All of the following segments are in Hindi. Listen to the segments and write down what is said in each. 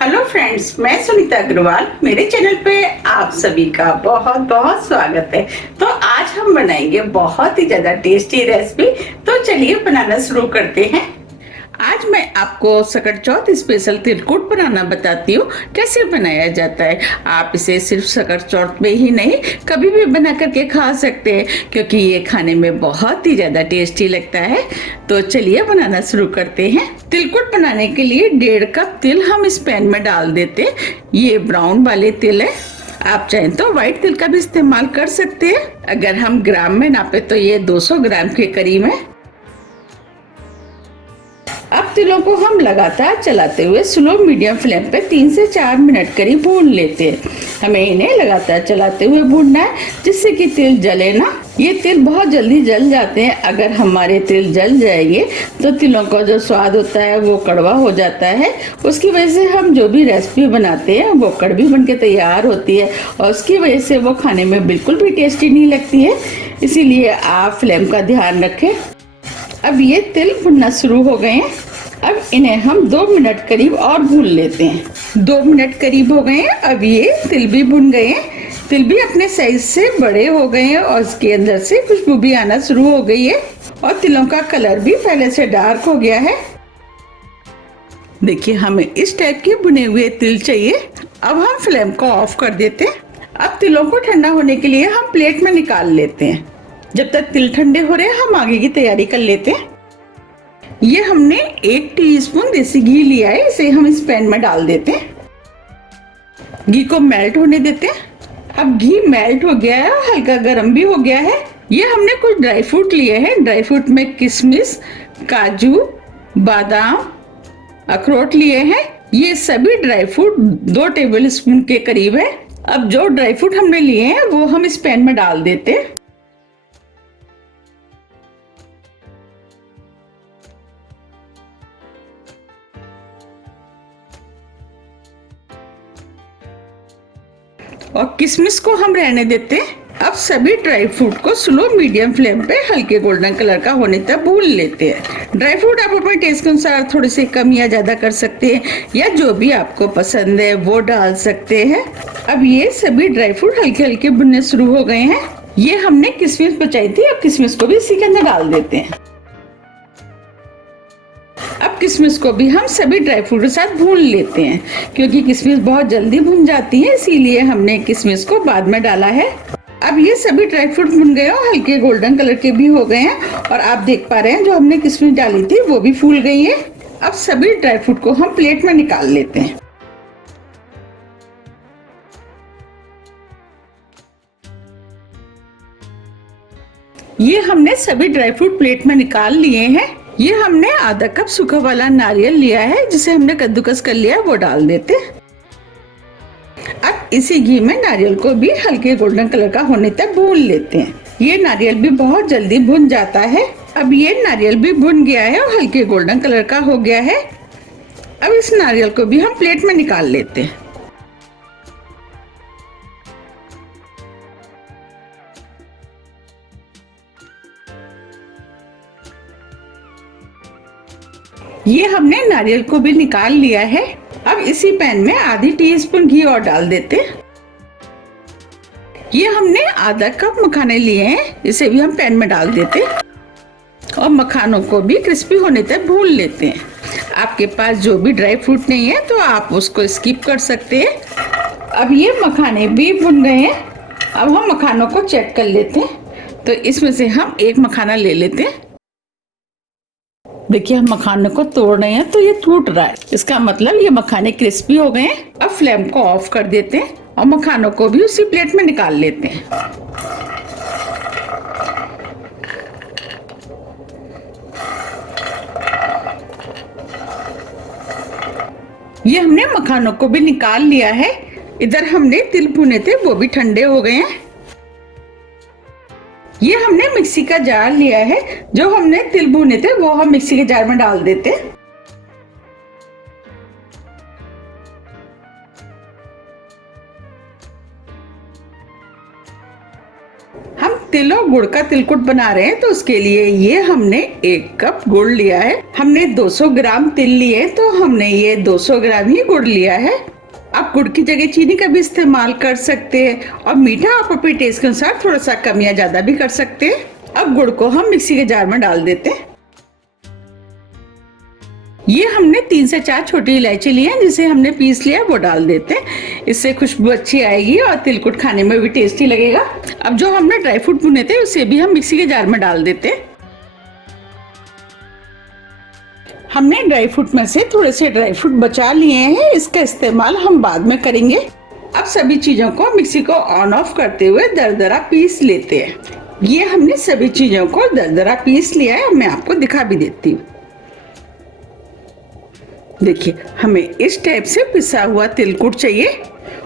हेलो फ्रेंड्स, मैं सुनीता अग्रवाल। मेरे चैनल पे आप सभी का बहुत बहुत स्वागत है। तो आज हम बनाएंगे बहुत ही ज्यादा टेस्टी रेसिपी। तो चलिए बनाना शुरू करते हैं। आज मैं आपको सकट चौथ स्पेशल तिलकुट बनाना बताती हूँ, कैसे बनाया जाता है। आप इसे सिर्फ सकट चौथ में ही नहीं, कभी भी बना करके खा सकते हैं, क्योंकि ये खाने में बहुत ही ज्यादा टेस्टी लगता है। तो चलिए बनाना शुरू करते हैं। तिलकुट बनाने के लिए 1.5 कप तिल हम इस पैन में डाल देते हैं। ये ब्राउन वाले तिल है। आप चाहें तो व्हाइट तिल का भी इस्तेमाल कर सकते हैं। अगर हम ग्राम में नापे तो ये 200 ग्राम के करीब है। अब तिलों को हम लगातार चलाते हुए स्लो मीडियम फ्लेम पे 3 से 4 मिनट करीब भून लेते हैं। हमें इन्हें लगातार चलाते हुए भूनना है, जिससे कि तिल जले ना। ये तिल बहुत जल्दी जल जाते हैं। अगर हमारे तिल जल जाएंगे तो तिलों का जो स्वाद होता है वो कड़वा हो जाता है। उसकी वजह से हम जो भी रेसिपी बनाते हैं वो कड़वी बन के तैयार होती है, और उसकी वजह से वो खाने में बिल्कुल भी टेस्टी नहीं लगती है। इसीलिए आप फ्लेम का ध्यान रखें। अब ये तिल भुनना शुरू हो गए हैं। अब इन्हें हम 2 मिनट करीब और भून लेते हैं। 2 मिनट करीब हो गए हैं। अब ये तिल भी भुन गए हैं। तिल भी अपने साइज से बड़े हो गए हैं और इसके अंदर से खुशबू भी आना शुरू हो गई है, और तिलों का कलर भी पहले से डार्क हो गया है। देखिए, हमें इस टाइप के भुने हुए तिल चाहिए। अब हम फ्लेम को ऑफ कर देते हैं। अब तिलों को ठंडा होने के लिए हम प्लेट में निकाल लेते हैं। जब तक तिल ठंडे हो रहे हैं, हम आगे की तैयारी कर लेते हैं। ये हमने 1 टीस्पून देसी घी लिया है, इसे हम इस पैन में डाल देते हैं। घी को मेल्ट होने देते हैं। अब घी मेल्ट हो गया है और हल्का गर्म भी हो गया है। ये हमने कुछ ड्राई फ्रूट लिए हैं। ड्राई फ्रूट में किशमिश, काजू, बादाम, अखरोट लिए हैं। ये सभी ड्राई फ्रूट 2 टेबल स्पून के करीब है। अब जो ड्राई फ्रूट हमने लिए हैं वो हम इस पैन में डाल देते हैं। और किशमिश को हम रहने देते हैं। अब सभी ड्राई फ्रूट को स्लो मीडियम फ्लेम पे हल्के गोल्डन कलर का होने तक भून लेते हैं। ड्राई फ्रूट आप अपने टेस्ट के अनुसार थोड़े से कम या ज्यादा कर सकते हैं, या जो भी आपको पसंद है वो डाल सकते हैं। अब ये सभी ड्राई फ्रूट हल्के हल्के भुनने शुरू हो गए हैं। ये हमने किशमिश बचाई थी, अब किशमिश को भी इसी के अंदर डाल देते हैं। अब किशमिश को भी हम सभी ड्राई फ्रूट के साथ भून लेते हैं, क्योंकि किशमिश बहुत जल्दी भुन जाती है, इसीलिए हमने किशमिश को बाद में डाला है। अब ये सभी ड्राई फ्रूट भुन गए और हल्के गोल्डन कलर के भी हो गए हैं, और आप देख पा रहे हैं जो हमने किशमिश डाली थी वो भी फूल गई है। अब सभी ड्राई फ्रूट को हम प्लेट में निकाल लेते हैं। ये हमने सभी ड्राई फ्रूट प्लेट में निकाल लिए हैं। ये हमने आधा कप सूखा वाला नारियल लिया है, जिसे हमने कद्दूकस कर लिया है, वो डाल देते हैं। अब इसी घी में नारियल को भी हल्के गोल्डन कलर का होने तक भून लेते हैं। ये नारियल भी बहुत जल्दी भुन जाता है। अब ये नारियल भी भुन गया है और हल्के गोल्डन कलर का हो गया है। अब इस नारियल को भी हम प्लेट में निकाल लेते हैं। ये हमने नारियल को भी निकाल लिया है। अब इसी पैन में आधी टीस्पून घी और डाल देते हैं। ये हमने आधा कप मखाने लिए हैं, इसे भी हम पैन में डाल देते हैं, और मखानों को भी क्रिस्पी होने तक भून लेते हैं। आपके पास जो भी ड्राई फ्रूट नहीं है तो आप उसको स्किप कर सकते हैं। अब ये मखाने भी भुन गए हैं। अब हम मखानों को चेक कर लेते हैं। तो इसमें से हम एक मखाना ले लेते हैं। देखिए, हम मखाने को तोड़ रहे हैं तो ये टूट रहा है, इसका मतलब ये मखाने क्रिस्पी हो गए हैं। अब फ्लेम को ऑफ कर देते हैं और मखानों को भी उसी प्लेट में निकाल लेते हैं। ये हमने मखानों को भी निकाल लिया है। इधर हमने तिल भुने थे, वो भी ठंडे हो गए हैं। ये हमने मिक्सी का जार लिया है। जो हमने तिल भुने थे वो हम मिक्सी के जार में डाल देते हैं। हम तिल और गुड़ का तिलकुट बना रहे हैं, तो उसके लिए ये हमने 1 कप गुड़ लिया है। हमने 200 ग्राम तिल लिए, तो हमने ये 200 ग्राम ही गुड़ लिया है। आप गुड़ की जगह चीनी का भी इस्तेमाल कर सकते हैं और मीठा आप अपने टेस्ट के अनुसार थोड़ा सा कम या ज्यादा भी कर सकते हैं। अब गुड़ को हम मिक्सी के जार में डाल देते हैं। ये हमने 3 से 4 छोटी इलायची ली है, जिसे हमने पीस लिया, वो डाल देते हैं। इससे खुशबू अच्छी आएगी और तिलकुट खाने में भी टेस्टी लगेगा। अब जो हमने ड्राई फ्रूट भुने थे उसे भी हम मिक्सी के जार में डाल देते हैं। हमने ड्राई फ्रूट में से थोड़े से ड्राई फ्रूट बचा लिए हैं, इसका इस्तेमाल हम बाद में करेंगे। अब सभी चीजों को मिक्सी को ऑन ऑफ करते हुए दरदरा पीस लेते हैं। ये हमने सभी चीजों को दरदरा पीस लिया है। मैं आपको दिखा भी देती हूँ। देखिए, हमें इस टाइप से पिसा हुआ तिलकुट चाहिए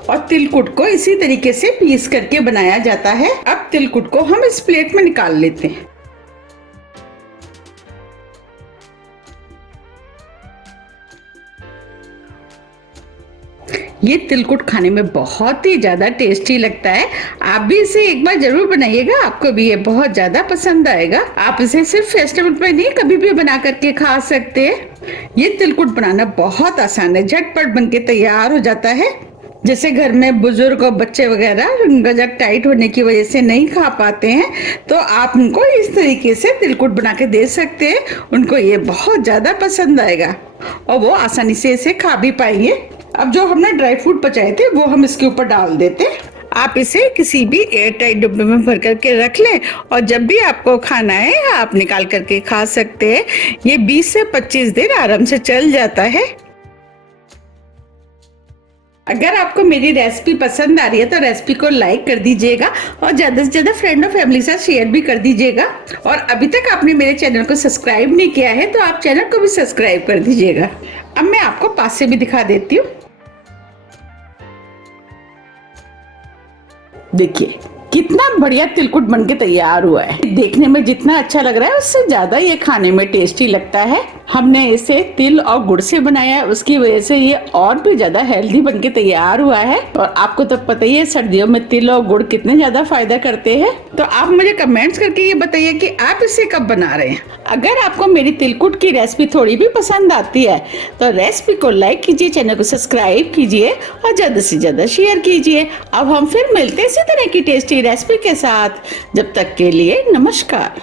और तिलकुट को इसी तरीके से पीस करके बनाया जाता है। अब तिलकुट को हम इस प्लेट में निकाल लेते हैं। ये तिलकुट खाने में बहुत ही ज्यादा टेस्टी लगता है। आप भी इसे एक बार जरूर बनाइएगा, आपको भी ये बहुत ज्यादा पसंद आएगा। आप इसे सिर्फ फेस्टिवल पर नहीं, कभी भी बना करके खा सकते हैं। ये तिलकुट बनाना बहुत आसान है, झटपट बनके तैयार हो जाता है। जैसे घर में बुजुर्ग और बच्चे वगैरह गजक टाइट होने की वजह से नहीं खा पाते हैं, तो आप उनको इस तरीके से तिलकुट बना के दे सकते हैं। उनको ये बहुत ज्यादा पसंद आएगा और वो आसानी से इसे खा भी पाएंगे। अब जो हमने ड्राई फ्रूट बचाए थे वो हम इसके ऊपर डाल देते हैं। आप इसे किसी भी एयर टाइट डिब्बे में भर करके रख लें और जब भी आपको खाना है आप निकाल करके खा सकते हैं। ये 20 से 25 दिन आराम से चल जाता है। अगर आपको मेरी रेसिपी पसंद आ रही है तो रेसिपी को लाइक कर दीजिएगा और ज्यादा से ज्यादा फ्रेंड और फैमिली के साथ शेयर भी कर दीजिएगा। और अभी तक आपने मेरे चैनल को सब्सक्राइब नहीं किया है तो आप चैनल को भी सब्सक्राइब कर दीजिएगा। अब मैं आपको पास से भी दिखा देती हूँ। देखिए कितना बढ़िया तिलकुट बनके तैयार हुआ है। देखने में जितना अच्छा लग रहा है उससे ज्यादा ये खाने में टेस्टी लगता है। हमने इसे तिल और गुड़ से बनाया है, उसकी वजह से ये और भी ज्यादा हेल्दी बनके तैयार हुआ है। और आपको तो पता ही है सर्दियों में तिल और गुड़ कितने ज्यादा फायदा करते हैं। तो आप मुझे कमेंट्स करके ये बताइए कि आप इसे कब बना रहे हैं। अगर आपको मेरी तिलकुट की रेसिपी थोड़ी भी पसंद आती है तो रेसिपी को लाइक कीजिए, चैनल को सब्सक्राइब कीजिए और ज्यादा से ज्यादा शेयर कीजिए। अब हम फिर मिलते हैं इसी तरह की टेस्टी रेसिपी के साथ। जब तक के लिए नमस्कार।